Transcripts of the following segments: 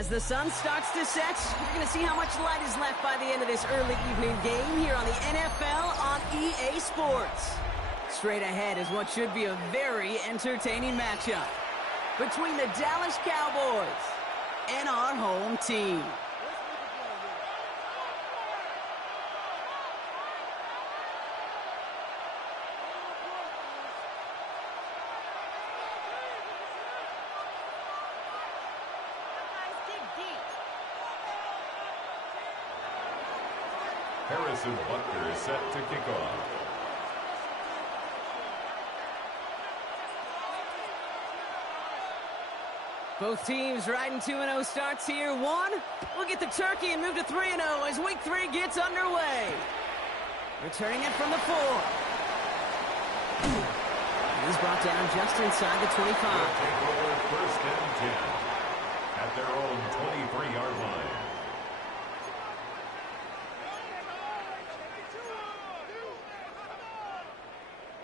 As the sun starts to set, we're going to see how much light is left by the end of this early evening game here on the NFL on EA Sports. Straight ahead is what should be a very entertaining matchup between the Dallas Cowboys and our home team. Wk3 is set to kick off. Both teams riding 2-0 starts here. One, we'll get the turkey and move to 3-0 as Wk3 gets underway. Returning it from the 4. He's brought down just inside the 25. Take over first and 10 at their own 23-yard line.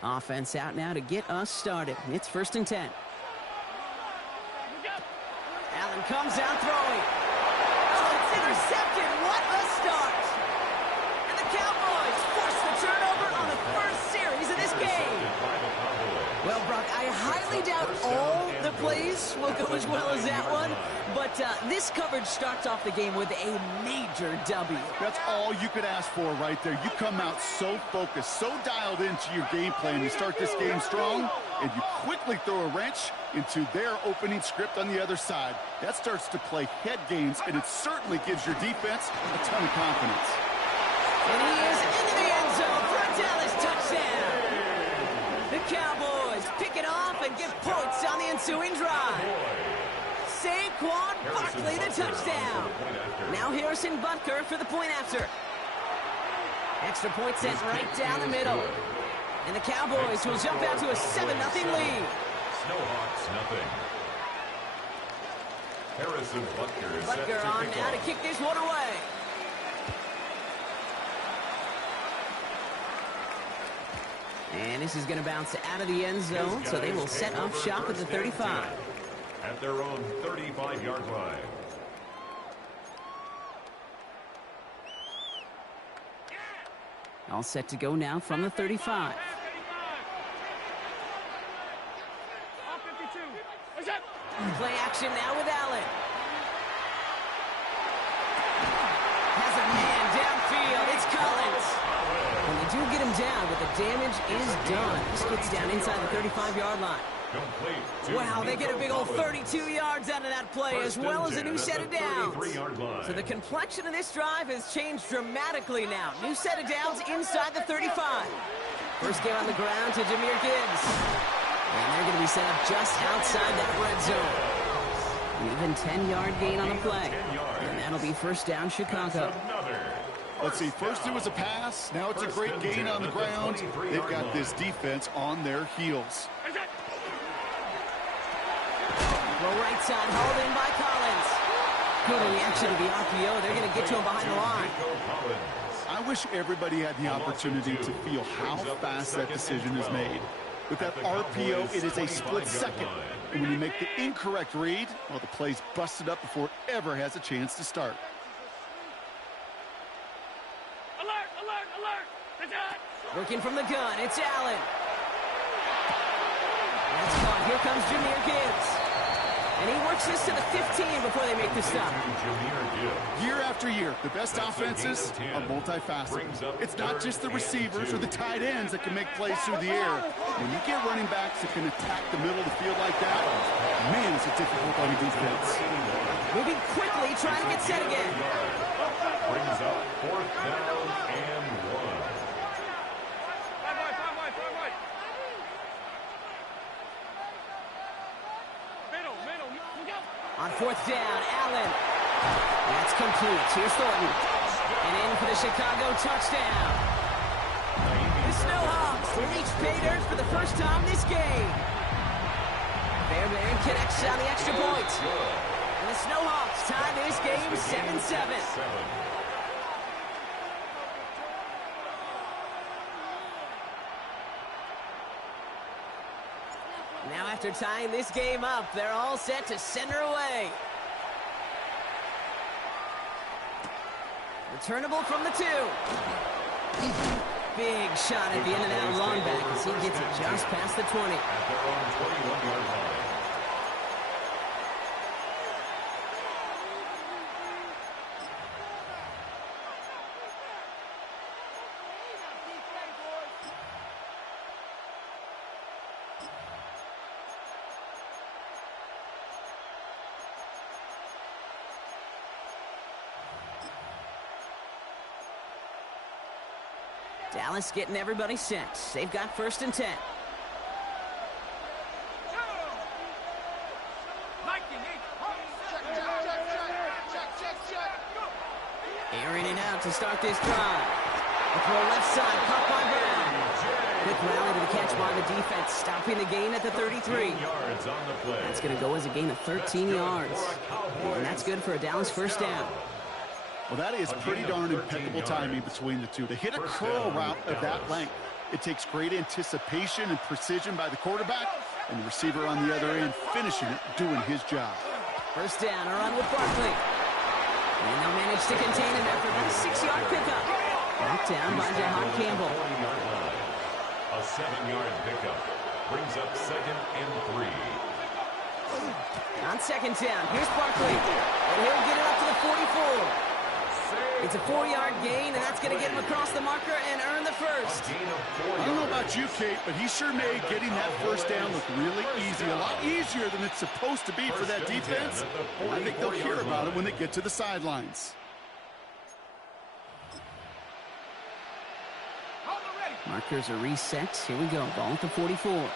Offense out now to get us started. It's first and 10. Allen comes out throwing. Oh, it's intercepted. What a start. And the Cowboys force the turnover on the first series of this game. Well, Brock, I highly doubt all the plays will go as well as that one, but this coverage starts off the game with a major W. That's all you could ask for right there. You come out so focused, so dialed into your game plan. You start this game strong, and you quickly throw a wrench into their opening script on the other side. That starts to play head games, and it certainly gives your defense a ton of confidence. And he is into the end zone for a Dallas touchdown. The Cowboys pick it off and get points on the ensuing drive. Saquon Barkley the touchdown. Now Harrison Butker for the point after. Extra point sent right down the middle. And the Cowboys will jump out to a 7-0 lead. Snowhawks nothing. Harrison Butker is set to Butker on kick now to off. kick this one away. And this is going to bounce out of the end zone, so they will set up shop at the 35. At their own 35-yard line. All set to go now from the 35. Play action now with Allen. Has a man downfield. It's Collins. When they do get him down, but the damage is done. This gets down inside the 35-yard line. Wow, they get a big old 32 yards out of that play, as well as a new set of downs. So the complexion of this drive has changed dramatically now. New set of downs inside the 35. First game on the ground to Jahmyr Gibbs. And they're going to be set up just outside that red zone. An even 10-yard gain on the play. And that'll be first down Chicago. Let's see, first it was a pass, now it's a great gain on the ground. They've got this defense on their heels. Well, right side, hauled in by Collins. Good reaction to the RPO. They're going to get to him behind the line. I wish everybody had the opportunity to feel how fast that decision is made. With that RPO, it is a split second. And when you make the incorrect read, well, the play's busted up before it ever has a chance to start. Alert, alert, alert! Working from the gun, it's Allen. That's caught. Here comes Jahmyr Gibbs. And he works this to the 15 before they make the stop. Year after year, the best offenses are multifaceted. It's not just the receivers or the tight ends that can make plays through the air. When you get running backs that can attack the middle of the field like that, man, it's a difficult on defense. Moving quickly, trying to get set again. Brings up fourth down and 1. On fourth down, Allen. That's complete. Here's Thornton. And in for the Chicago touchdown. The Snowhawks reach pay dirt for the first time this game. Fairbairn connects on the extra point. And the Snowhawks tie this game 7-7. Now after tying this game up, they're all set to center away. Returnable from the 2. Big shot at the end of that long back as he gets it just past the 20. At their own 21-yard line. Dallas getting everybody set. They've got 1st and 10. Airing it out to start this drive. A throw left side, caught by Brown. Quick rally to the catch by the defense, stopping the gain at the 33. Yards on the play. That's going to go as a gain of 13 yards. And that's good for a Dallas 1st down. Well, that is pretty darn impeccable timing between the two. To hit a curl route of that length, it takes great anticipation and precision by the quarterback, and the receiver on the other end finishing it, doing his job. 1st down, a run with Barkley. And they'll manage to contain him after that 6-yard pickup. Knocked down by Jahad Campbell. A 7-yard pickup brings up 2nd and 3. On 2nd down, here's Barkley. And he'll get it up to the 44. It's a 4-yard gain, and that's going to get him across the marker and earn the 1st. I don't know about you, Kate, but he sure made getting that 1st down look really easy. A lot easier than it's supposed to be for that defense. I think they'll hear about it when they get to the sidelines. Markers are reset. Here we go. Ball at the 44.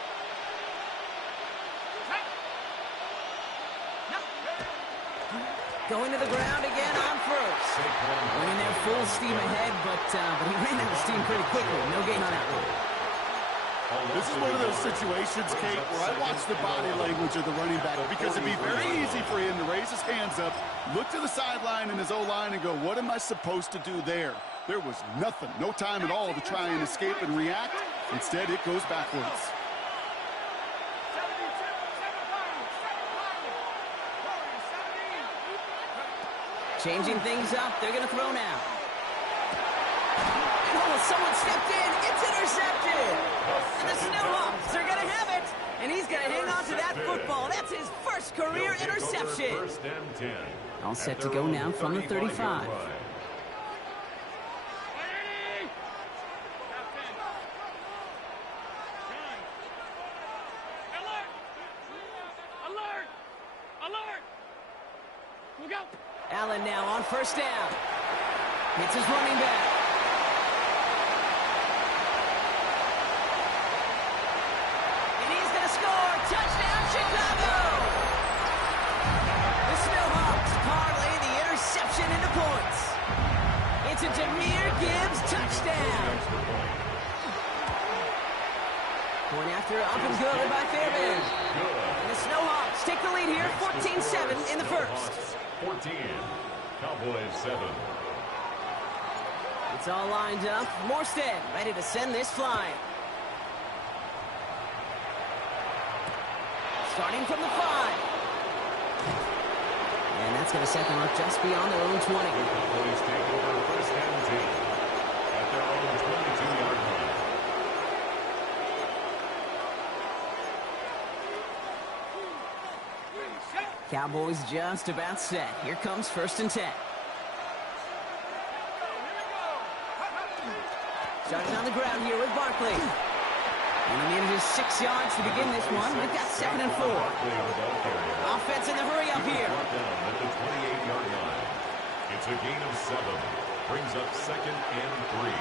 Going to the ground again on 1st. Running there full steam ahead, but he ran out of steam pretty quickly. No gain on that one. This is one of those situations, Kate, where I watch the body language of the running back, because it'd be very easy for him to raise his hands up, look to the sideline in his O-line and go, what am I supposed to do there? There was nothing, no time at all to try and escape and react. Instead, it goes backwards. Changing things up. They're going to throw now. And oh, someone stepped in. It's intercepted. And the Snowhawks are going to have it. And he's going to hang on to that football. That's his 1st career interception. 1st and 10. All set to go now from the 35. Allen now on 1st down. Hits his running back. And he's going to score. Touchdown, Chicago! The Snowhawks parlay the interception into points. It's a Jahmyr Gibbs touchdown. Point after up and good by Fairbairn. And the Snowhawks take the lead here, 14-7 in the 1st. 14, Cowboys 7. It's all lined up. Morstead ready to send this flying. Starting from the 5. And that's going to set them up just beyond their own 20. Cowboys take over 1st and 10 at their own 22-yard line. Cowboys just about set. Here comes 1st and 10. Starting on the ground here with Barkley. And he manages 6 yards to begin this one. We've got 2nd and 4. Offense in the hurry up here. At the 28-yard line. It's a gain of 7. Brings up 2nd and 3.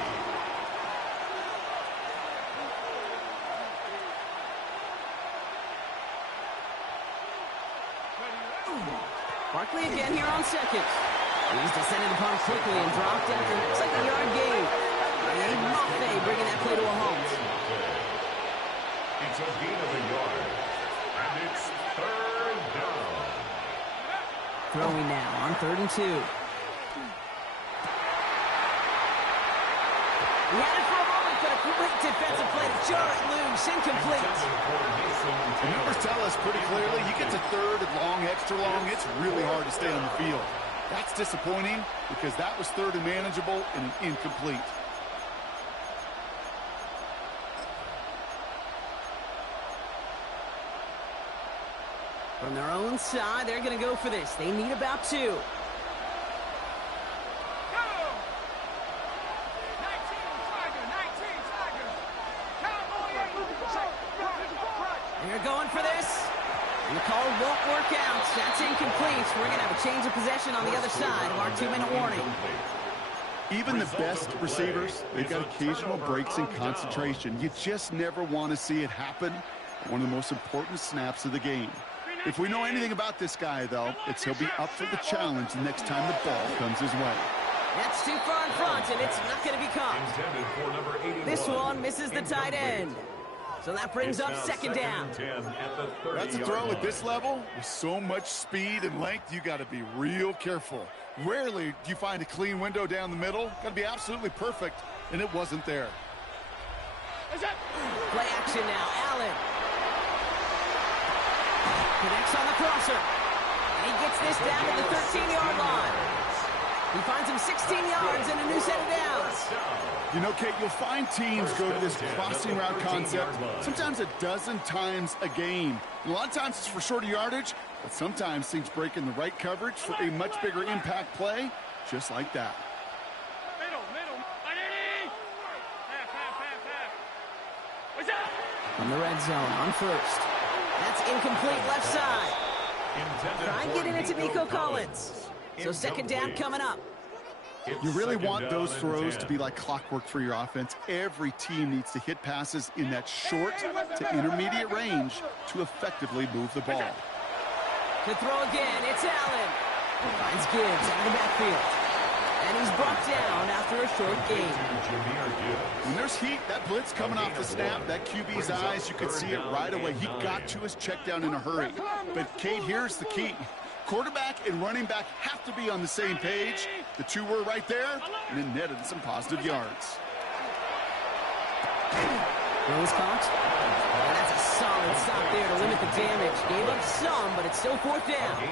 Barkley again here on 2nd. He's descended upon quickly and dropped after looks like a yard gain. And Mafe bringing that play to a halt. It's a gain of a yard. And it's 3rd down. Throwing now on 3rd and 2. He had it for a moment, but a great defensive play to jar it loose. Incomplete. The numbers tell us pretty clearly, you get to 3rd and long, extra long, it's really hard to stay on the field. That's disappointing because that was third and manageable and an incomplete. From their own side, they're going to go for this. They need about 2. They're going for this. And the call won't work out. That's incomplete. We're going to have a change of possession on the other side of our 2-minute warning. Even the best receivers, they've got occasional breaks in concentration. You just never want to see it happen. One of the most important snaps of the game. If we know anything about this guy, though, it's he'll be up for the challenge the next time the ball comes his way. That's too far in front, and it's not going to be caught. This one misses the tight end. So that brings up second down. That's a throw at this level. With so much speed and length, you got to be real careful. Rarely do you find a clean window down the middle. Got to be absolutely perfect, and it wasn't there. Play action now. Allen connects on the crosser. And he gets this down to the 13-yard line. He finds him 16 yards and a new set of downs. You know, Kate, you'll find teams go to this crossing route concept sometimes a dozen times a game. And a lot of times it's for shorter yardage, but sometimes things break in the right coverage for a much bigger impact play, just like that. From the red zone on first. That's incomplete left side. Try and get it into Nico Collins. So second down coming up. You really want those throws to be like clockwork for your offense. Every team needs to hit passes in that short to intermediate range to effectively move the ball. To throw again, it's Allen. Finds Gibbs out of the backfield. And he's brought down after a short gain. When there's heat, that blitz coming off the snap, that QB's eyes, you could see it right away. He got to his check down in a hurry. But, Kate, here's the key. Quarterback and running back have to be on the same page. The two were right there, and it netted some positive yards. Throws caught. And that's a solid stop there to limit the damage. Gave up some, but it's still fourth down.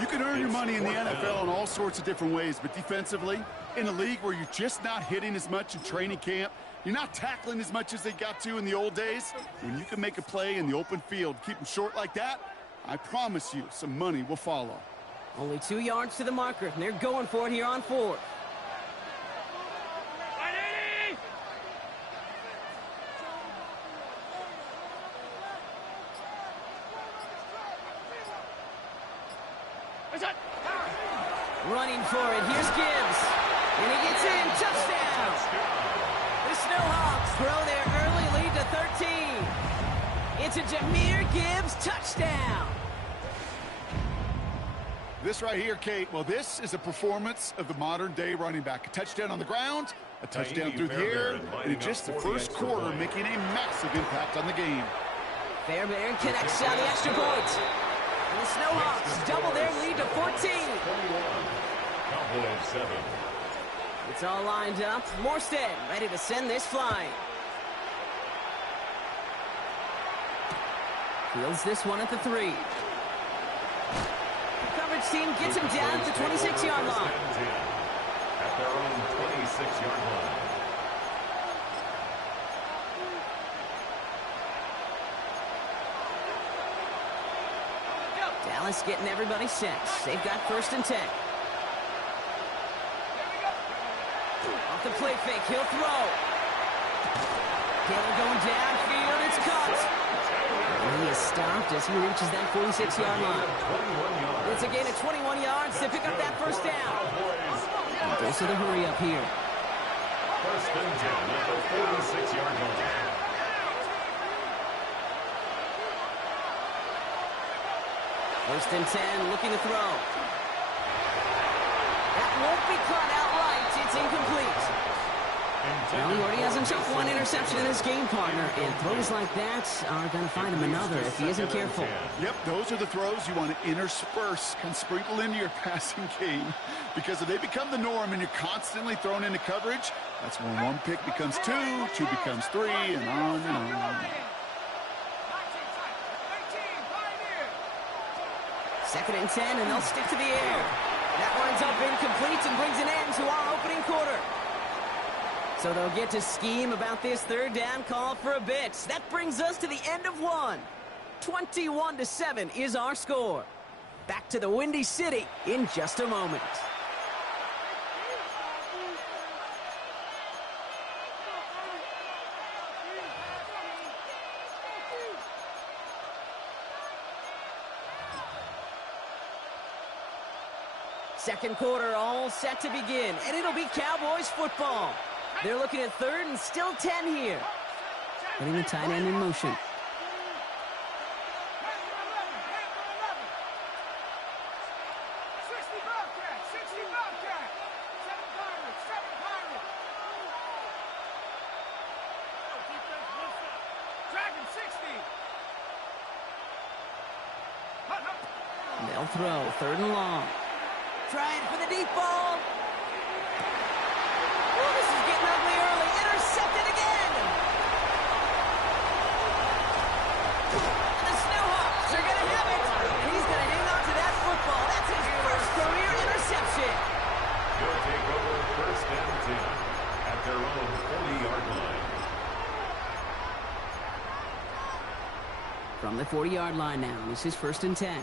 You can earn your money in the NFL in all sorts of different ways, but defensively, in a league where you're just not hitting as much in training camp, you're not tackling as much as they got to in the old days, when you can make a play in the open field, keep them short like that, I promise you some money will follow. Only 2 yards to the marker, and they're going for it here on fourth. Running for it. Here's Gibbs. And he gets in. Touchdown. The Snowhawks grow their early lead to 13. It's a Jahmyr Gibbs touchdown. This right here, Kate, well, this is a performance of the modern-day running back. A touchdown on the ground, a touchdown through the air, and in just the first quarter, making a massive impact on the game. Fairbairn connects on the extra point. And the Snowhawks double their lead to 14. Cowboys 7. It's all lined up. Morstead ready to send this flying. Fields this one at the 3. The coverage team gets him down at the 26-yard line. At their own 26-yard line. Dallas getting everybody set. They've got first and 10. Off the play fake, he'll throw. Taylor going downfield, it's caught. And he is stopped as he reaches that 46-yard line. It's a gain of 21 yards to pick up that first down. And goes to the hurry up here. First and 10 at the 46-yard line. First and 10, looking to throw. That won't be caught outright. It's incomplete. Well, he already has himself one interception in his game, partner, and throws like that are going to find him another if he isn't careful. Yep, those are the throws you want to intersperse, kind of sprinkle into your passing game, because if they become the norm and you're constantly thrown into coverage, that's when one pick becomes two, two becomes three, and on and on. Second and 10, and they'll stick to the air. That winds up incomplete and brings an end to our opening quarter. So they'll get to scheme about this third down call for a bit. That brings us to the end of one. 21-7 is our score. Back to the Windy City in just a moment. Second quarter all set to begin, and it'll be Cowboys football. They're looking at third and still 10 here. Putting the tight end in motion. They'll throw third and long. Trying for the deep ball. Oh, this is getting ugly early. Intercepted again. And the Snowhawks are going to have it. And he's going to hang on to that football. That's his first career interception. He'll take over first and 10 at their own 40-yard line. From the 40-yard line now, this is first and 10.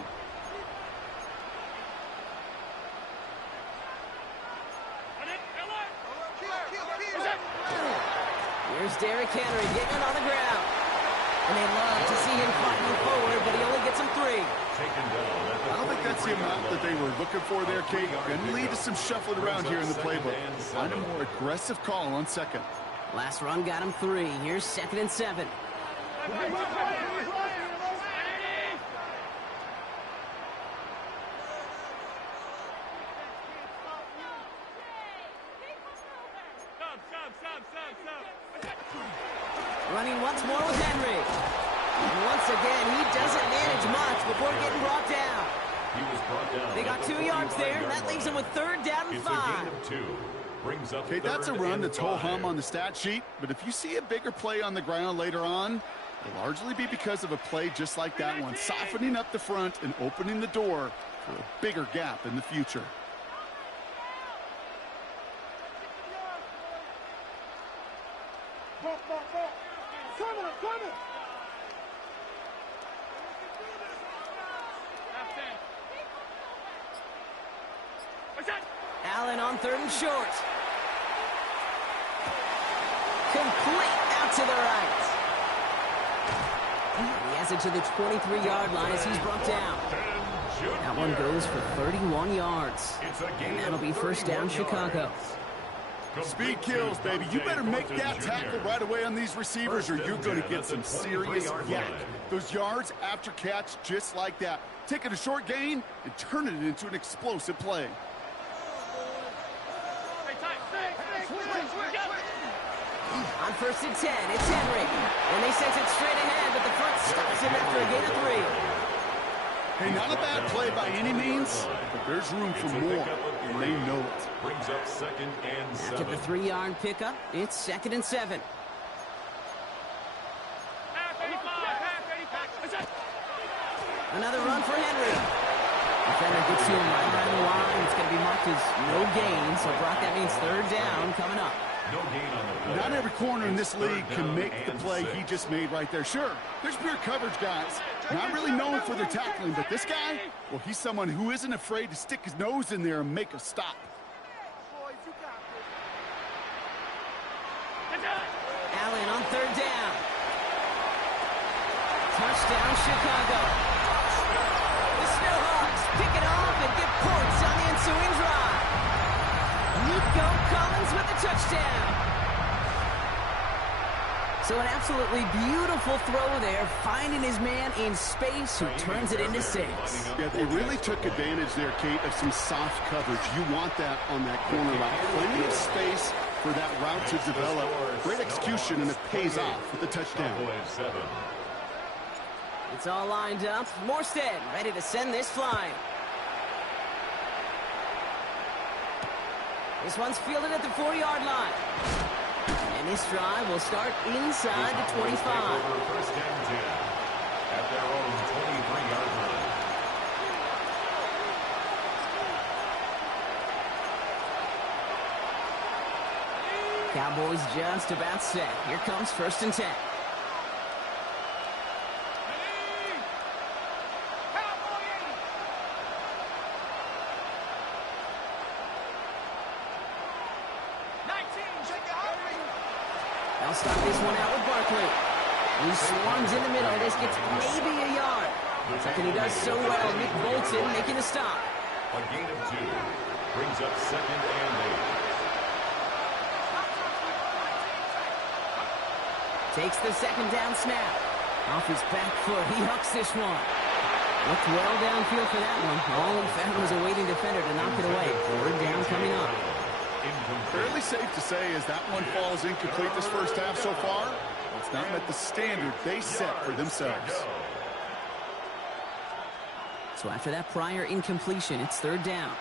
Here's Derrick Henry getting it on the ground. And they love to see him fighting forward, but he only gets him 3. I don't think that's the amount that they were looking for there, Kate. Going to lead to some shuffling around here in the playbook. Find a more aggressive call on second. Last run got him 3. Here's second and 7. Running once more with Henry. And once again, he doesn't manage much before getting brought down. He was brought down. They got 2 yards there, and that leaves him with third down and 5. It's a gain of 2. Brings up Okay, that's a run that's ho-hum on the stat sheet, but if you see a bigger play on the ground later on, it'll largely be because of a play just like that one, softening up the front and opening the door for a bigger gap in the future. Allen on third and short. Complete out to the right. He has it to the 23-yard line as he's brought down. That one goes for 31 yards. And that'll be first down, Chicago. Speed kills, baby. You better make that tackle right away on these receivers or you're going to get some serious yak. Those yards after catch just like that. Taking a short gain and turning it into an explosive play. On first and 10, it's Henry. And they sense it straight ahead, but the front stops him after a gain of 3. Hey, not a bad play by any means, but there's room for more, and they know it. Brings up second and 7. After the 3-yard pickup, it's second and 7. Another run for Henry. Defender gets to him right around the line. It's going to be marked as no gain, so Brock, that means third down coming up. No gain on the play. Not every corner in this league can make the play he just made right there. Sure, there's pure coverage guys. Not really known for their tackling, but this guy, well, he's someone who isn't afraid to stick his nose in there and make a stop. Allen on third down. Touchdown, Chicago. The Snowhawks pick it off and get points on the ensuing drive. Nico Collins with the touchdown. So an absolutely beautiful throw there, finding his man in space who turns it into 6. Yeah, they really took advantage there, Kate, of some soft coverage. You want that on that corner route. Plenty of space for that route to develop. Great execution, and it pays off with the touchdown. It's all lined up. Morstead ready to send this flying. This one's fielded at the 4-yard line. And this drive will start inside the 25. First and 10 at their own 23-yard line. Cowboys just about set. Here comes 1st and 10. They'll start this one out with Barkley. He swarms in the middle. This gets maybe a yard. And he does so well. Nick Bolton making the stop. A gain of 2 brings up 2nd and 8. Takes the 2nd down snap. Off his back foot, he hucks this one. Looked well downfield for that one. All he found was a waiting defender to knock it away. 3rd down coming up. Fairly safe to say as that one falls incomplete this first half so far, it's not met the standard they set for themselves. So after that prior incompletion, it's 3rd down.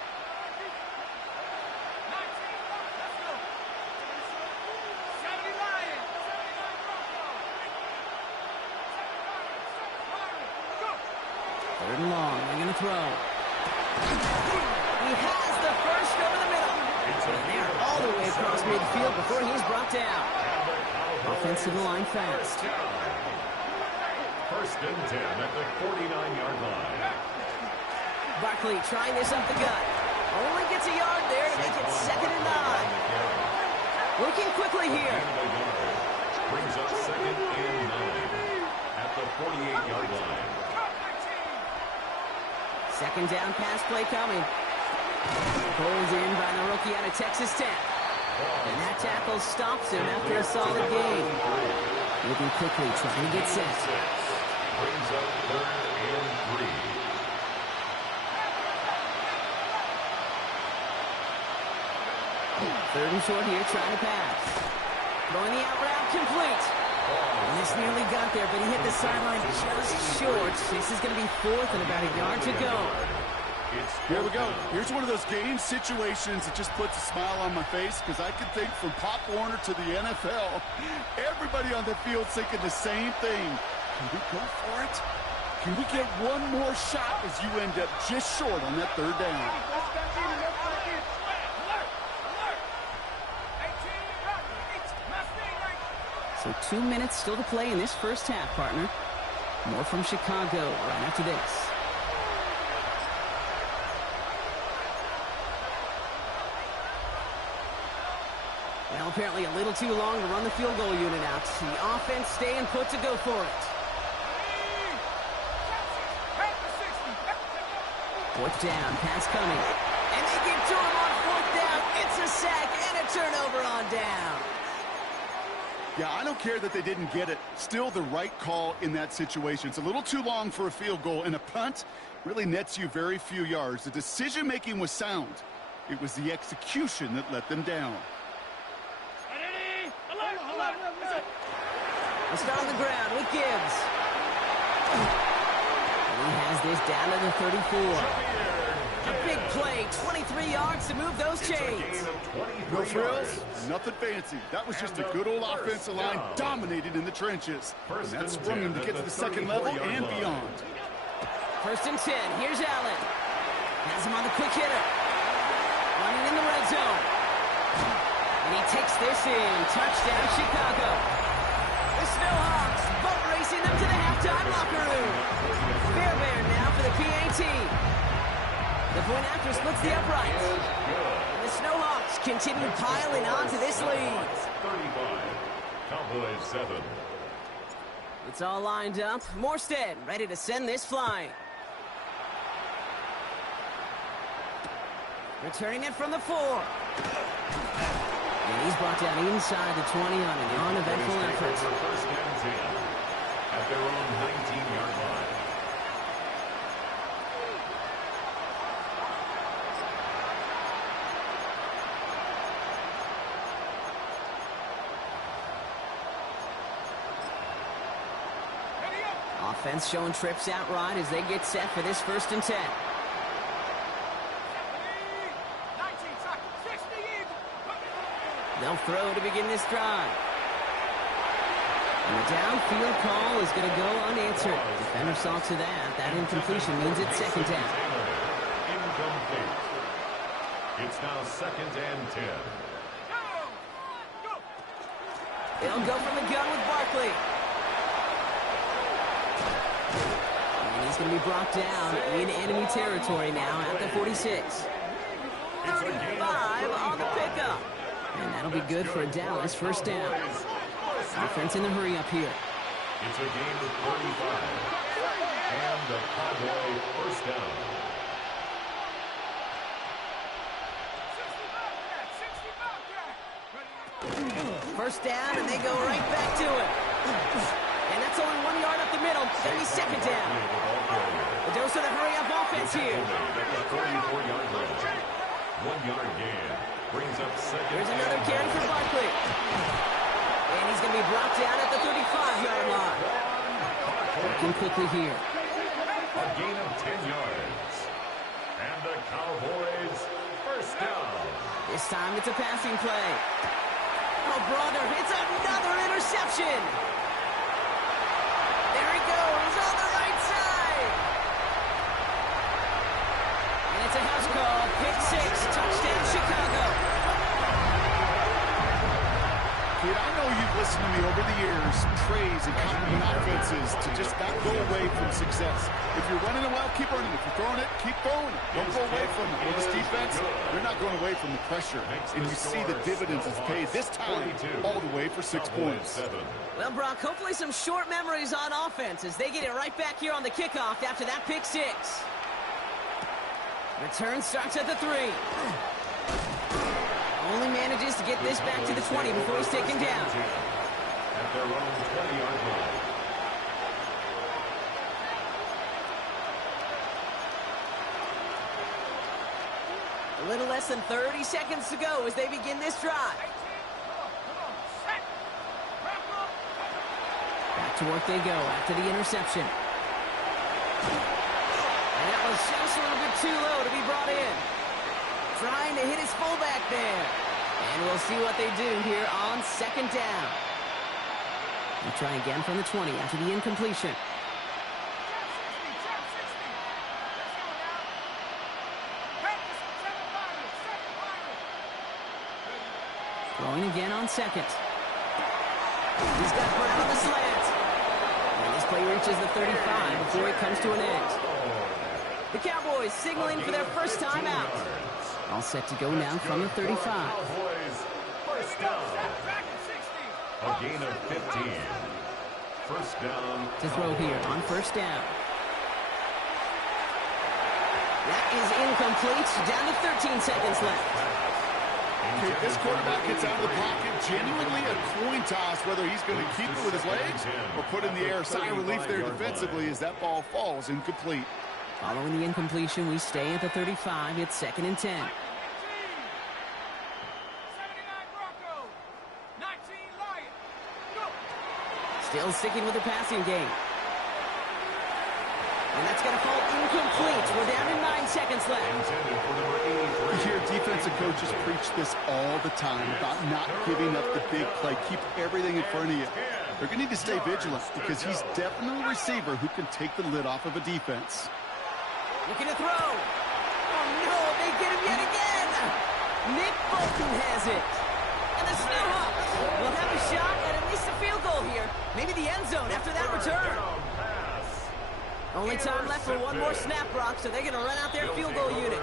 Third and long, they're going to throw. He has the first over the middle. And they're all the way across midfield before he's brought down. Offensive line fast. 1st and 10 at the 49-yard line. Barkley trying this up the gut. Only gets a yard there to make it 2nd and 9. Looking quickly here. Brings up 2nd and 9 at the 48-yard line. 2nd down pass play coming. Pulled in by the rookie out of Texas Tech. And that tackle stops him after a solid gain. Moving quickly, trying to get set. Brings up 3rd and 3. Third and short here, trying to pass. Throwing the out route complete. And this nearly got there, but he hit the sideline just short. This is going to be 4th and about a yard to go. Here we go. Here's one of those game situations that just puts a smile on my face because I can think from Pop Warner to the NFL, everybody on the field thinking the same thing. Can we go for it? Can we get one more shot as you end up just short on that 3rd down? So 2 minutes still to play in this first half, partner. More from Chicago right after this. Well, apparently a little too long to run the field goal unit out. The offense staying put to go for it. 4th down, pass coming. And they get to him on 4th down. It's a sack and a turnover on down. Yeah, I don't care that they didn't get it. Still the right call in that situation. It's a little too long for a field goal, and a punt really nets you very few yards. The decision-making was sound. It was the execution that let them down. It's on the ground with Gibbs. And he has this down to the 34. A big play, 23 yards to move those chains. No frills, nothing fancy. That was just a good old offensive line dominated in the trenches. And that sprung him to get to the 2nd level and beyond. 1st and 10, here's Allen. Has him on the quick hitter. Running in the red zone. And he takes this in. Touchdown, Chicago. The Snowhawks boat racing them to the halftime locker room. Fairbairn now for the PAT. The point after splits the uprights. And the Snowhawks continue piling on to this lead. 35. Cowboys 7. It's all lined up. Morstead ready to send this flying. Returning it from the 4. And he's brought down inside the 20 on an uneventful effort. 1st and 10 at their own 19-yard line. Offense showing trips out right as they get set for this 1st and 10. They'll throw to begin this drive. And the downfield call is going to go unanswered. Defender saw to that. That incompletion means it's 2nd down. Incomplete. It's now 2nd and 10. They'll go from the gun with Barkley. And he's going to be brought down in enemy territory now at the 46. 35 on the pickup. And that'll be good for a Dallas first down. Defense in the hurry up here. It's a gain of 35. And the Cowboy first down. First down, and they go right back to it. And that's only 1 yard up the middle. It's going to be second down. The dose of the hurry-up offense here. 34-yard line. 1 yard gain. Brings up second. Here's another carry for Barkley. And he's going to be brought down at the 35-yard line. Working quickly here. A gain of 10 yards. And the Cowboys first down. This time it's a passing play. Oh, brother, it's another interception. There he goes on the right side. And it's a house call. Pick 6, touchdown Chicago. Kid, I know you've listened to me over the years praise and compliment offenses to just not go away from success. If you're running it well, keep running. If you're throwing it, keep throwing it. Don't go away from it. With this defense, they're not going away from the pressure. And you see the dividends it's paid this time all the way for 6 points. Well, Brock, hopefully some short memories on offense as they get it right back here on the kickoff after that pick 6. Return starts at the 3. Only manages to get this back to the 20 before he's taken down. At their own 20-yard line. A little less than 30 seconds to go as they begin this drive. Back to work they go after the interception. And that was just a little bit too low to be brought in. Trying to hit his fullback there. And we'll see what they do here on second down. We'll try again from the 20 after the incompletion. Throwing again on second. He's got Brown on the slant. And this play reaches the 35 before it comes to an end. The Cowboys signaling for their first time out. All set to go now from the 35. Cowboys first down. A gain of 15. First down. To throw here on first down. That is incomplete. Down to 13 seconds left. Okay, this quarterback gets out of the pocket, genuinely a coin toss, whether he's going to keep it with his legs or put it in the air. Sigh of relief there defensively as that ball falls incomplete. Following the incompletion, we stay at the 35. It's 2nd and 10. Still sticking with the passing game. And that's going to fall incomplete. We're down to 9 seconds left. You hear defensive coaches preach this all the time about not giving up the big play. Keep everything in front of you. They're going to need to stay vigilant because he's definitely a receiver who can take the lid off of a defense. Looking to throw. Oh, no, they get him yet again. Nick Bolton has it. And the Snowhawks will have a shot at least a field goal here. Maybe the end zone after that return. Only time left for one more snap, Brock, so they're going to run out their field goal unit.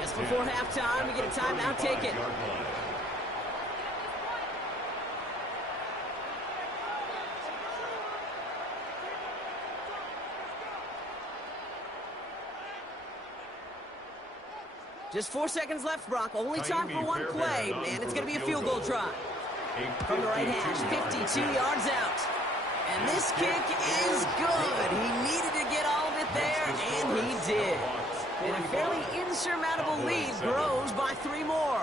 Just before halftime, we get a timeout taken. Just 4 seconds left, Brock. Only time for one play, and it's going to be a field goal try. From the right hash, 52 yards out. And this kick is good. He needed to get all of it there, and he did. And a fairly insurmountable lead grows by 3 more.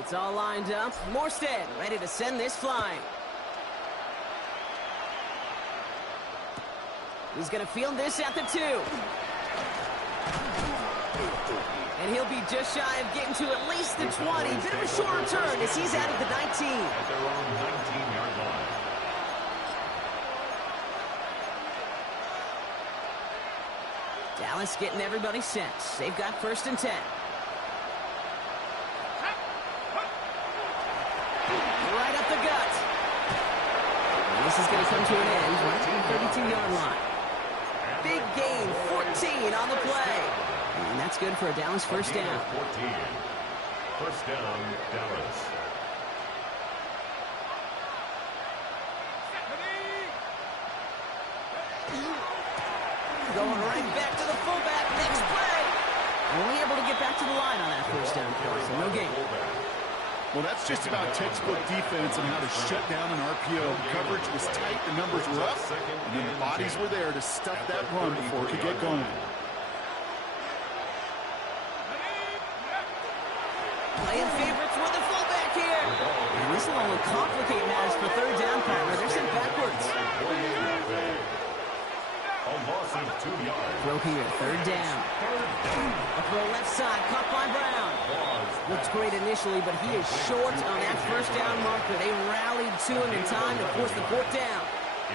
It's all lined up. Morstead ready to send this flying. He's going to field this at the 2. And he'll be just shy of getting to at least the 20. Bit of a short return as he's out of the 19. At their own 19-yard line. Dallas getting everybody set. They've got 1st and 10. Right up the gut. And this is going to come to an end right at the 32-yard line. Big gain, 14 on the play. And that's good for a Dallas first down. 14. First down, Dallas. Going right back to the fullback. Next play. Only able to get back to the line on that first down play, so no gain. Well, that's just about textbook defense and how to shut down an RPO. The coverage was tight, the numbers were up, and then the bodies were there to stuff that run before it could get going. Playing favorites with the fullback here. And this will only complicate matters for third down, partner. They're sent backwards. A loss of 2 yards. Throw here, third down. A throw left side, caught by Brown. Looks great initially, but he is short on that first down marker. They rallied to him in time to force the fourth down.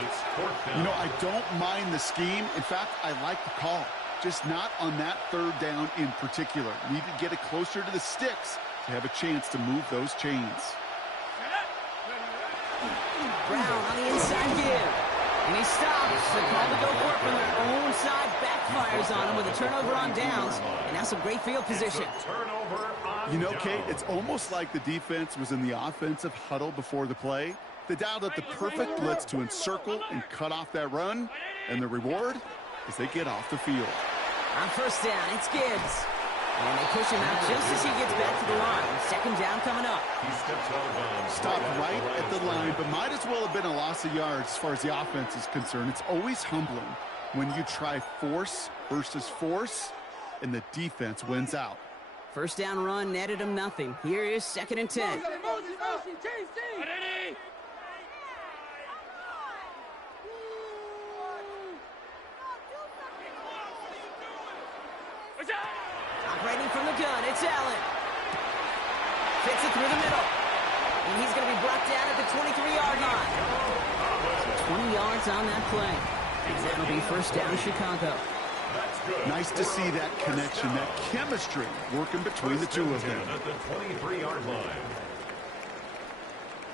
It's fourth down. You know, I don't mind the scheme. In fact, I like the call. Just not on that third down in particular. Need to get it closer to the sticks to have a chance to move those chains. Brown on the inside give. And he stops. The call to go for it from their own side backfires on him with a turnover on downs. And now some great field position. Turnover on You know, downs. Kate, it's almost like the defense was in the offensive huddle before the play. They dialed up the perfect blitz to encircle and cut off that run. And the reward is they get off the field. On first down, it's Gibbs. And they push him out just as he gets back to the line. Second down coming up. He steps out of bounds. Stopped right at the line, but might as well have been a loss of yards as far as the offense is concerned. It's always humbling when you try force versus force, and the defense wins out. First down run netted him nothing. Here is second and 10. Operating from the gun, it's Allen. Fits it through the middle. And he's going to be brought down at the 23-yard line. So 20 yards on that play. And that'll be first down Chicago. Nice to see that connection, that chemistry working between the two of them. At the 23-yard line.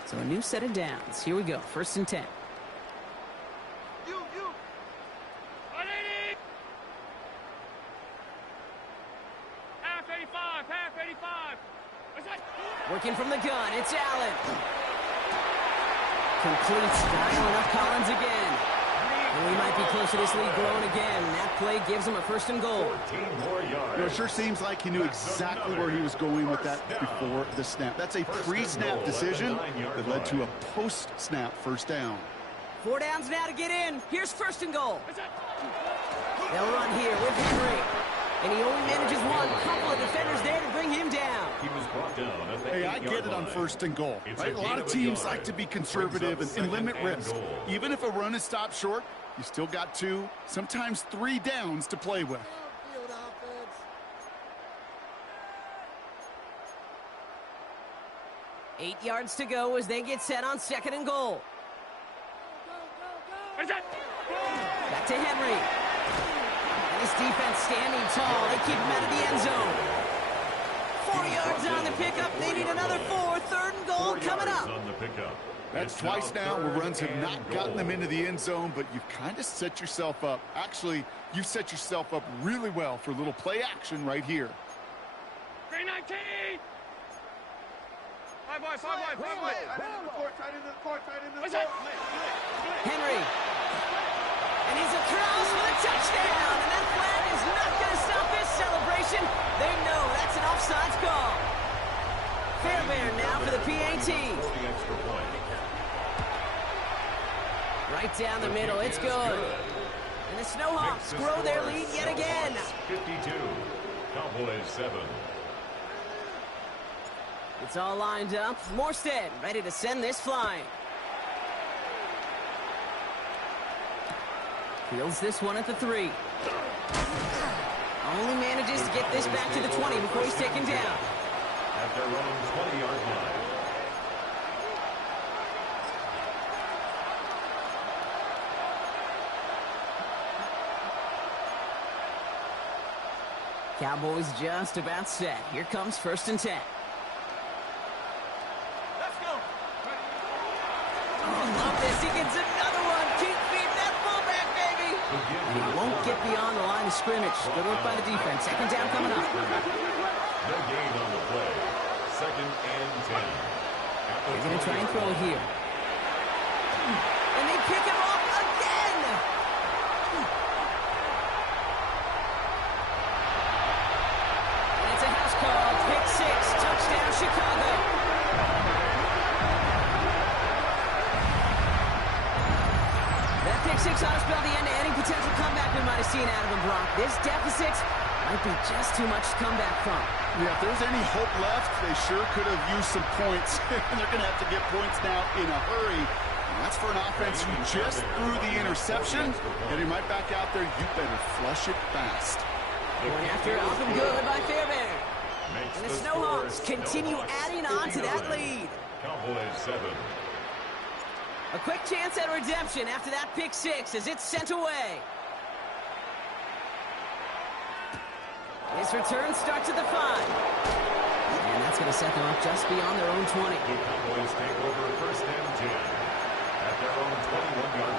So a new set of downs. Here we go, first and 10. Working from the gun, it's Allen. Completes, dialing up Collins again. And we might be close to this lead growing again. That play gives him a first and goal. 14 more yards. You know, it sure seems like he knew exactly where he was going with that before the snap. That's a pre-snap decision that led to a post-snap first down. 4 downs now to get in. Here's first and goal. They'll run here with Henry. And he only manages one. Couple of defenders there to bring him down. He was brought down at the Hey, I 8-yard get it on line. first and goal. Right? A lot of teams like to be conservative and limit risk. Even if a run is stopped short, you still got 2, sometimes 3 downs to play with. 8 yards to go as they get set on second and goal. Back to Henry. And his defense standing tall. They keep him out of the end zone. 4 yards on the pickup. They need another 4. Third and goal 4 coming yards up. on the pickup. That's twice now where runs have not gotten them into the end zone, but you've kind of set yourself up. Actually, you've set yourself up really well for a little play action right here. 319! Five boy. Henry. And he's across for the touchdown. And that flag is not going to stop this celebration. They know that's an offsides call. Fairbairn now for the PAT. Right down the middle. It's good. And the Snowhawks grow their lead yet again. 52. Cowboys 7. It's all lined up. Morstead ready to send this flying. Fields this one at the 3. Only manages to get this back to the 20 before he's taken down. At their own 20-yard line. Cowboys just about set. Here comes first and 10. Let's go! he gets another one. Keep feeding that fullback, baby. And he won't get beyond the line of scrimmage. Good work by the defense. Second down coming up. No gain on the play. Second and 10. They're going to try and throw it here. And they pick him off again. And it's a house call. Pick 6. Touchdown, Chicago. That pick 6 ought to spell the end to any potential comeback we might have seen out of him, Brock. This deficit might be just too much to come back from. Yeah, if there's any hope left, they sure could have used some points. And they're going to have to get points now in a hurry. And that's for an offense who just threw the interception. Getting right back out there, you better flush it fast. Going after it, off and good by Fairbairn. And the Snowhawks continue adding on to that lead. Cowboys 7. A quick chance at redemption after that pick 6 as it's sent away. This return starts at the 5. And that's going to set them up just beyond their own 20. The Cowboys take over first and 10 at their own 21-yard line.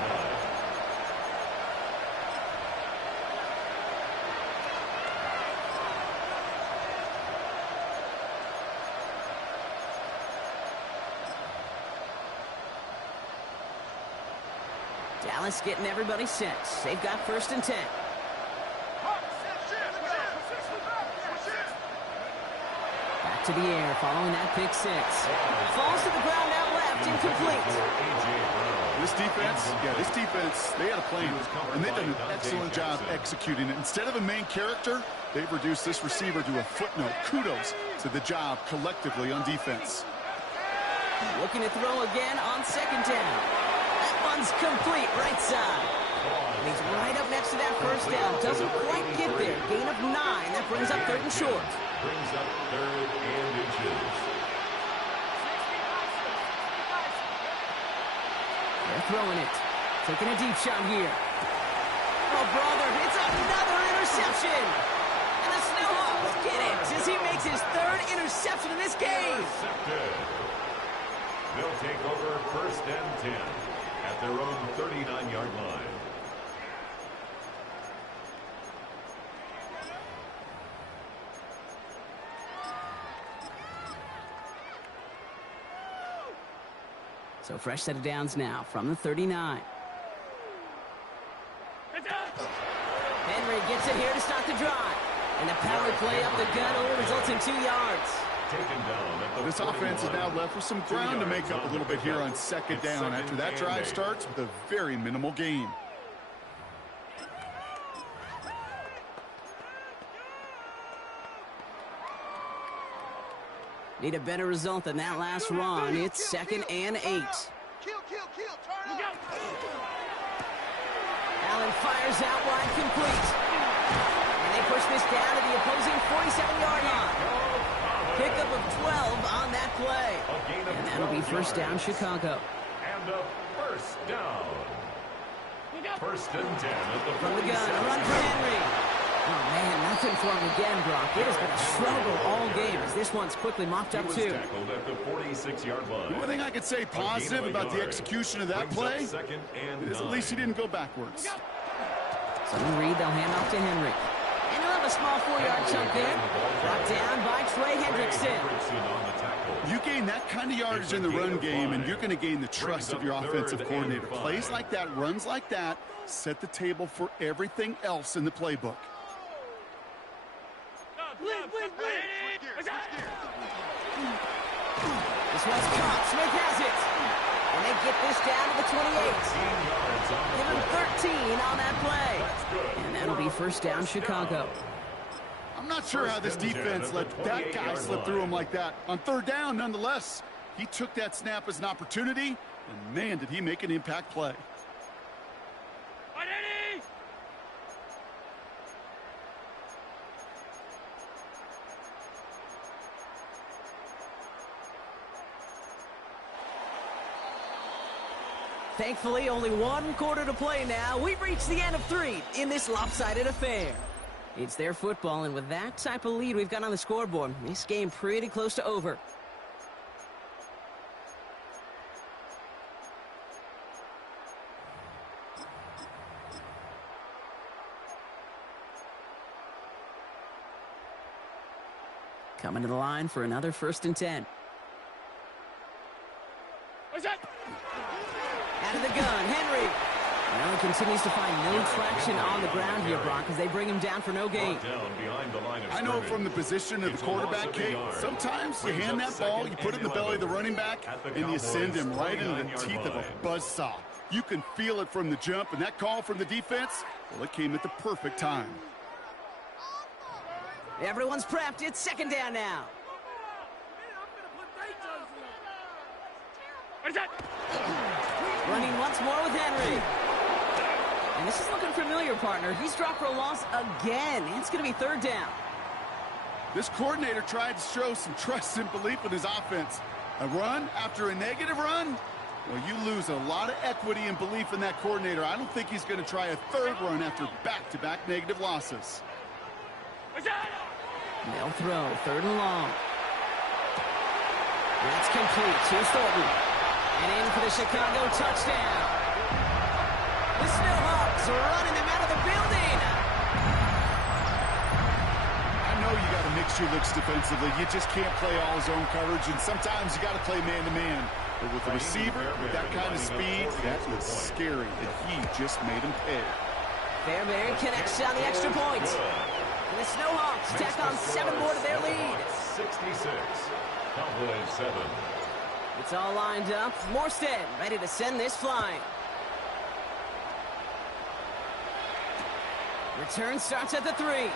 Dallas getting everybody set. They've got first and 10. Back to the air following that pick 6. Falls to the ground out left, incomplete. This defense, they had a plan, and they've done an excellent job executing it. Instead of a main character, they've reduced this receiver to a footnote. Kudos to the job collectively on defense. Looking to throw again on second down. That one's complete, right side. And he's right up next to that first down. Doesn't quite get there. Gain of 9. That brings up third and short. Brings up third and inches. They're throwing it. Taking a deep shot here. Oh, brother, it's another interception. And the Snowhawks get it as he makes his third interception in this game. Intercepted. They'll take over first and 10 at their own 39-yard line. So fresh set of downs now from the 39. Henry gets it here to start the drive. And the power play up the gut only results in 2 yards. This offense is now left with some ground to make up a little bit here on second down after that drive starts with a very minimal gain. Need a better result than that last run. It's second and 8. Turn up. Allen fires out wide, complete. And they push this down to the opposing 47-yard line. Pickup of 12 on that play. And that'll be first down, Chicago. And a first down. First and 10 at the From the gun, a run for Henry. Oh, man, nothing for him again, Brock. It has been a struggle all game as this one's quickly mopped up, too. Tackled at the 46-yard line. The one thing I could say positive about the execution of that play is at least he didn't go backwards. So read, they'll hand off to Henry. And he'll have a small 4-yard chunk there. Brought down by Trey Hendrickson. You gain that kind of yardage in the run game, and you're going to gain the trust of your offensive coordinator. Plays like that, runs like that, set the table for everything else in the playbook. This one's caught. Smith has it. And they get this down to the 28. Give him 13 on that play. And that'll be first down, Chicago. I'm not sure how this defense let that guy slip through him like that. On third down, nonetheless, he took that snap as an opportunity, and man, did he make an impact play. Thankfully, only 1 quarter to play now. We've reached the end of 3 in this lopsided affair. It's their football, and with that type of lead we've got on the scoreboard, this game pretty close to over. Coming to the line for another 1st and 10. Out of the gun, Henry. Well, he continues to find no traction on the ground here, Brock, as they bring him down for no gain. I know from the position of the quarterback, Kate, sometimes you hand that ball, you put it in the belly of the running back, and you send him right into the teeth of a buzzsaw. You can feel it from the jump, and that call from the defense, well, it came at the perfect time. Everyone's prepped. It's 2nd down now. Running once more with Henry. And this is looking familiar, partner. He's dropped for a loss again. It's going to be 3rd down. This coordinator tried to show some trust and belief in his offense. A run after a negative run? Well, you lose a lot of equity and belief in that coordinator. I don't think he's going to try a 3rd run after back-to-back negative losses. They'll throw 3rd and long. That's complete to Thornton. And in for the Chicago touchdown. The Snowhawks are running them out of the building. I know you got to mix your looks defensively. You just can't play all zone coverage, and sometimes you got to play man-to-man. But with a receiver with that kind of speed, that is scary, and he just made him pay. Fairbury connects on the extra point. And the Snowhawks tack on 7 more to their lead. 66, Cowboys 7. It's all lined up. Morstead ready to send this flying. Return starts at the 3.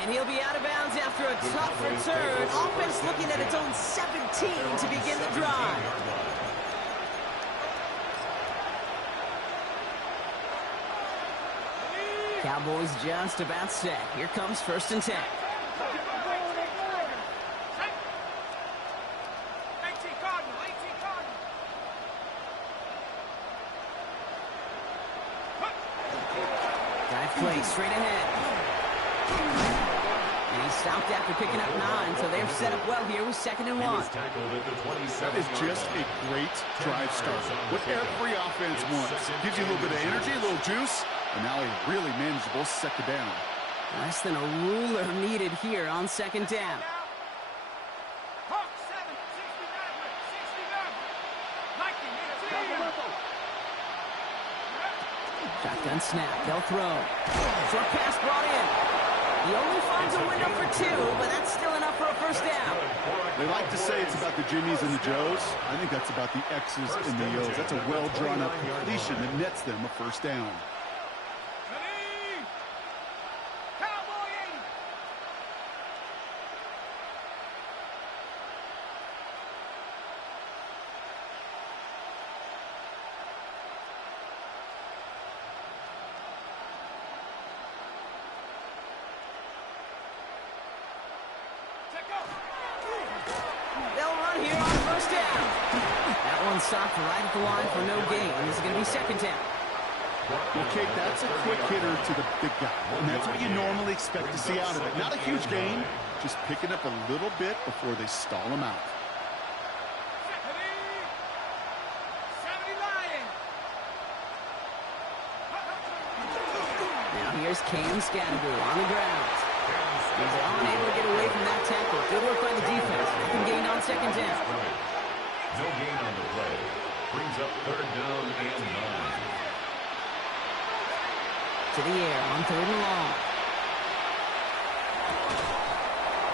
And he'll be out of bounds after a tough return. Offense looking at its own 17 to begin the drive. Cowboys just about set. Here comes 1st and 10. Dive play straight ahead. And he stopped after picking up 9, so they're set up well here with 2nd and 1. That is just a great drive start. What every offense wants. Gives you a little bit of energy, a little juice, and now a really manageable 2nd down. Less than a ruler needed here on 2nd down. Shotgun snap, they'll throw. Short pass brought in. He only finds a window for 2, but that's still enough for a 1st down. They like to say it's about the Jimmies and the Joes. I think that's about the X's and the O's. That's a well-drawn-up completion that nets them a 1st down. Stopped right at the line for no gain. This is going to be 2nd down. Well, Kate, that's a quick hitter to the big guy. And that's what you normally expect to see out of it. Not a huge gain, just picking up a little bit before they stall him out. Now here's Cam Scattergood on the ground. He's unable to get away from that tackle. Good work by the defense. Nothing gained on 2nd down. No gain on the play. Brings up 3rd down and 9. To the air on 3rd and long.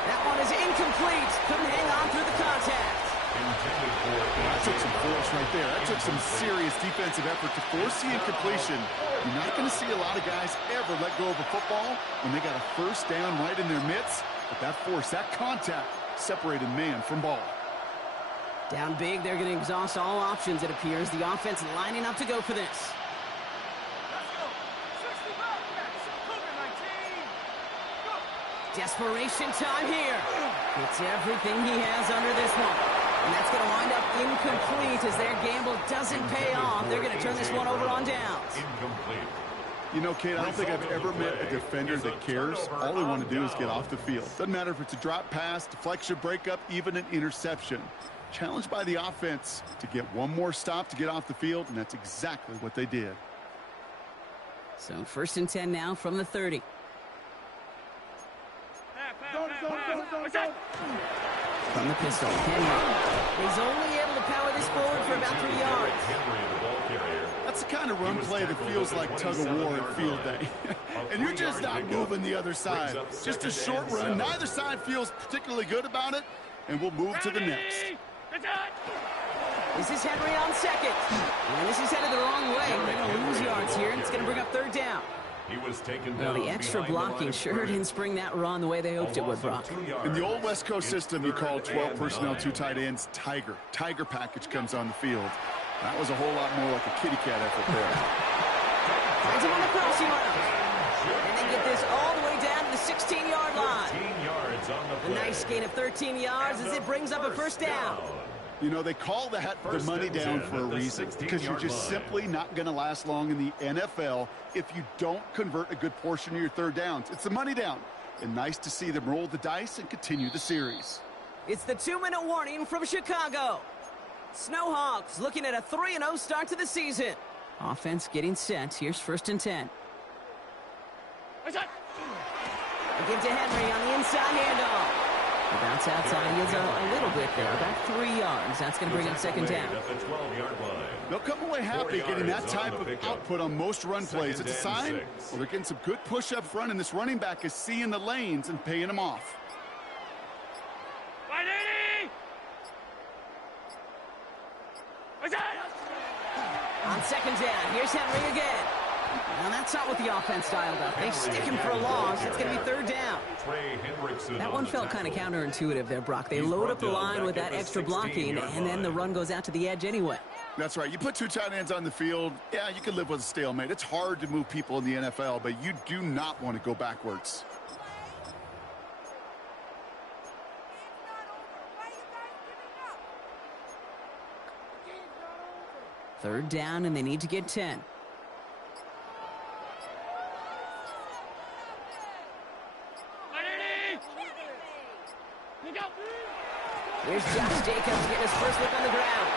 That one is incomplete. Couldn't hang on through the contact. That took some force right there. That took some serious defensive effort to force the incompletion. You're not going to see a lot of guys ever let go of a football when they got a 1st down right in their midst. But that force, that contact, separated man from ball. Down big, they're going to exhaust all options, it appears. The offense lining up to go for this. Desperation time here. It's everything he has under this one. And that's going to wind up incomplete as their gamble doesn't pay off. They're going to turn this one over on downs. Incomplete. You know, Kate, I don't think I've ever met a defender that cares. All they want to do is get off the field. Doesn't matter if it's a drop pass, deflection, breakup, even an interception. Challenged by the offense to get one more stop to get off the field, and that's exactly what they did. So 1st and 10 now from the 30. From the pistol, Henry. He's only able to power this forward for about 3 yards. That's the kind of run play that feels like tug-of-war at field day. And you're just not moving the other side. Just a short run. Neither side feels particularly good about it, and we'll move to the next. This is Henry on second. And this is headed the wrong way. They're going to lose yards here, and it's going to bring up third down. He was taken Well, down the extra blocking sure didn't spring that run the way they hoped it would, Brock. In the old West Coast system, you call 12 personnel, 2 tight ends, Tiger. Tiger package comes on the field. That was a whole lot more like a kitty cat effort there. Finds him on the crossing route. And they get this all the way down to the 16-yard line. 13 yards on the A play. nice gain of 13 yards as it brings up a first down. You know, they call that the money down for a reason, because you're just simply not going to last long in the NFL if you don't convert a good portion of your third downs. It's the money down. And nice to see them roll the dice and continue the series. It's the 2-minute warning from Chicago. Snowhawks looking at a 3-0 start to the season. Offense getting set. Here's 1st and 10. They give to Henry on the inside handoff. The bounce outside yields a little bit there, about 3 yards. That's going to bring up second down. They'll come away happy getting that type of output on most run plays. It's a sign, well, they're getting some good push up front, and this running back is seeing the lanes and paying them off. On second down, here's Henry again. Now that's not what the offense dialed up. They stick him for a loss. It's going to be third down. That one felt kind of counterintuitive there, Brock. They load up the line with that extra blocking, and then the run goes out to the edge anyway. That's right. You put 2 tight ends on the field, yeah, you can live with a stalemate. It's hard to move people in the NFL, but you do not want to go backwards. Third down, and they need to get 10. Here's Josh Jacobs getting his first look on the ground.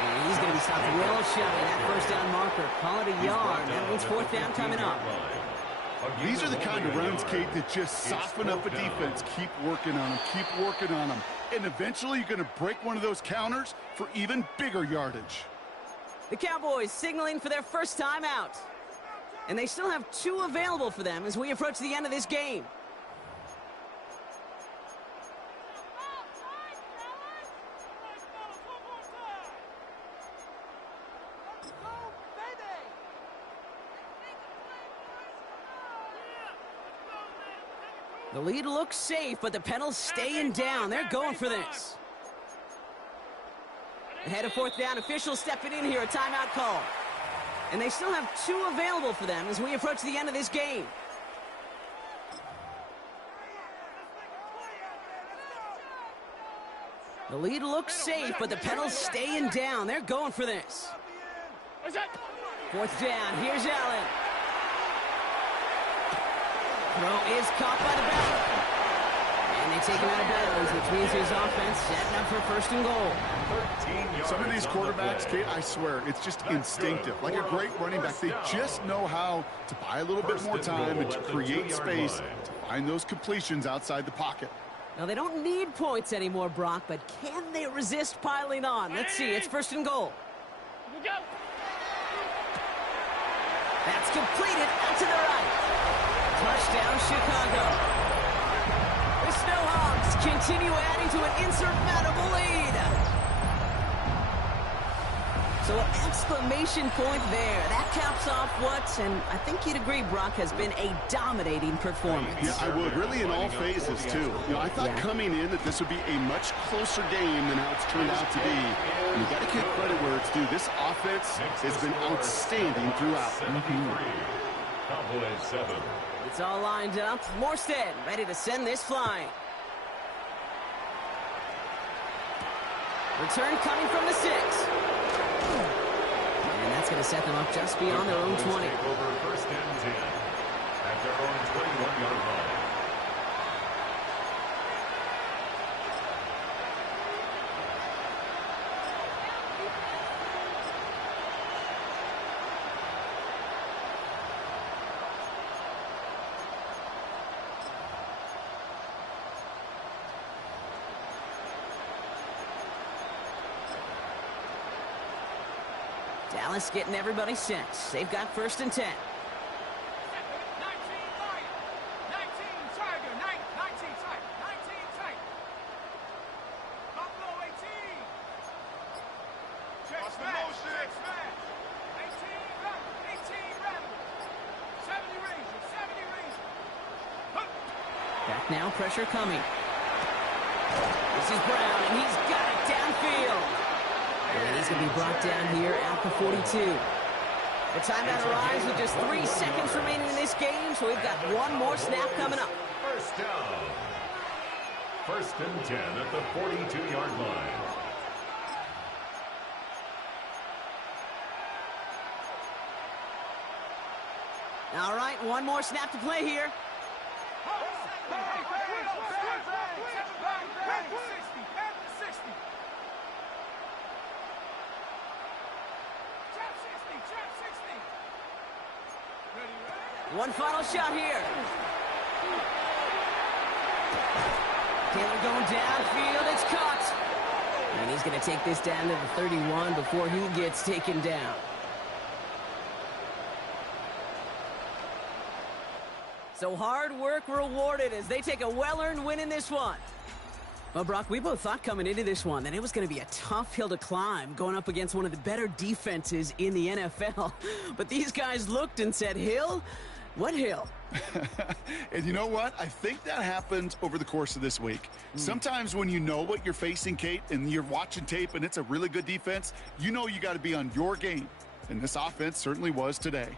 And he's going to be stopped well shy of that first down marker. Call it a yard. That means 4th down coming up. These are the kind of runs, Kate, that just soften up a defense. Keep working on them. Keep working on them. And eventually you're going to break one of those counters for even bigger yardage. The Cowboys signaling for their first time out. And they still have 2 available for them as we approach the end of this game. The lead looks safe, but the Penals staying down. They're going for this. Ahead of 4th down, officials stepping in here, a timeout call. And they still have 2 available for them as we approach the end of this game. The lead looks safe, but the Penals staying down. They're going for this. 4th down, here's Allen. Throw is caught by the back. And they take him out of bounds, which means his offense setting up for 1st and goal. Some of these quarterbacks, Kate, I swear, it's just instinctive. Like a great running back, they just know how to buy a little bit more time and to create space to find those completions outside the pocket. Now, they don't need points anymore, Brock, but can they resist piling on? Let's see. It's 1st and goal. That's completed out to the right. Touchdown, Chicago. The Snowhawks continue adding to an insurmountable lead. So an exclamation point there. That caps off what, and I think you'd agree, Brock, has been a dominating performance. Yeah, I would. Really in all phases, too. You know, I thought coming in that this would be a much closer game than how it's turned out to be. And you got to give credit where it's due. This offense has been outstanding throughout. Cowboys 7. It's all lined up. Morstead ready to send this flying. Return coming from the 6. And that's going to set them up just beyond their own 20. Over 1st and 10 at their own 21-yard line. Dallas getting everybody set. They've got 1st and 10. 19 Lion. 19 Tiger. 19 Tiger. 19 Tiger. Buffalo 18. Check smash. Check smash. 18 Rebel. 18 Rebel. 70 Ranger. 70 Ranger. Back now, pressure coming. This is Brown, and he's got it downfield. And he's going to be brought down here at the 42. The timeout arrives with just 3 seconds remaining in this game, so we've got one more snap coming up. First down. 1st and 10 at the 42-yard line. All right, one more snap to play here. One final shot here. Taylor going downfield. It's caught. And he's going to take this down to the 31 before he gets taken down. So hard work rewarded as they take a well-earned win in this one. Well, Brock, we both thought coming into this one that it was going to be a tough hill to climb going up against one of the better defenses in the NFL. But these guys looked and said, Hill? What hill? And you know what? I think that happened over the course of this week. Sometimes when you know what you're facing, Kate, and you're watching tape and it's a really good defense, you know you got to be on your game. And this offense certainly was today.